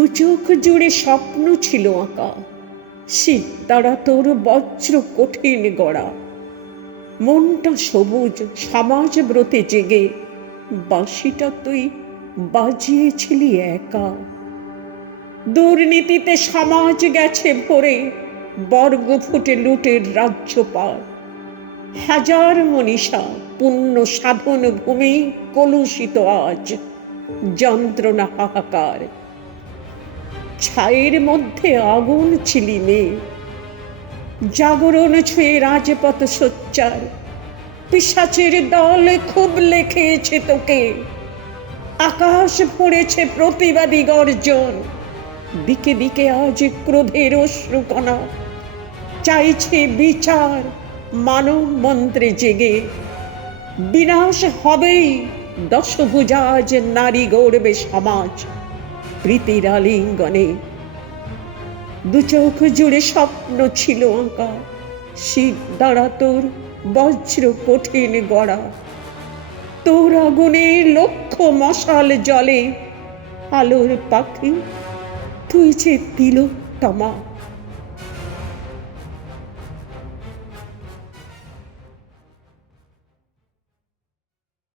দু চোখ জুড়ে স্বপ্ন ছিল আঁকা, শীত তারা তোর বজ্র কঠিন গড়া। মনটা সবুজ সমাজ ব্রতে জেগে, বাঁশিটা তুই বাজিয়েছিলি একা। দুর্নীতিতে সমাজ গেছে ভরে, বর্গ ফুটে লুটের রাজ্যপাল। হাজার মনীষা পুণ্য সাধন ভূমি কলুষিত আজ, যন্ত্রণা হাহাকার। ছায়ের মধ্যে আগুন ছিলি মেয়ে, জাগরণ ছুঁয়ে রাজপথ সোচ্চার। পিশাচের দল খুব লেখেছে তোকে, আকাশ ভরেছে প্রতিবাদী গর্জন। দিকে দিকে আজ ক্রোধের অশ্রুকণা, চাইছে বিচার মানব মন্ত্রে জেগে। বিনাশ হবেই দশভুজা, আজ নারী গড়বে সমাজ প্রীতির আলিঙ্গনে। দু চোখ জুড়ে স্বপ্ন ছিল আঁকা, শীত দ্বারা তোর বজ্র কঠিন গড়া। তোর আগুনে লক্ষ মশাল জলে, আলোর পাখি তুই যে তিলোত্তমা।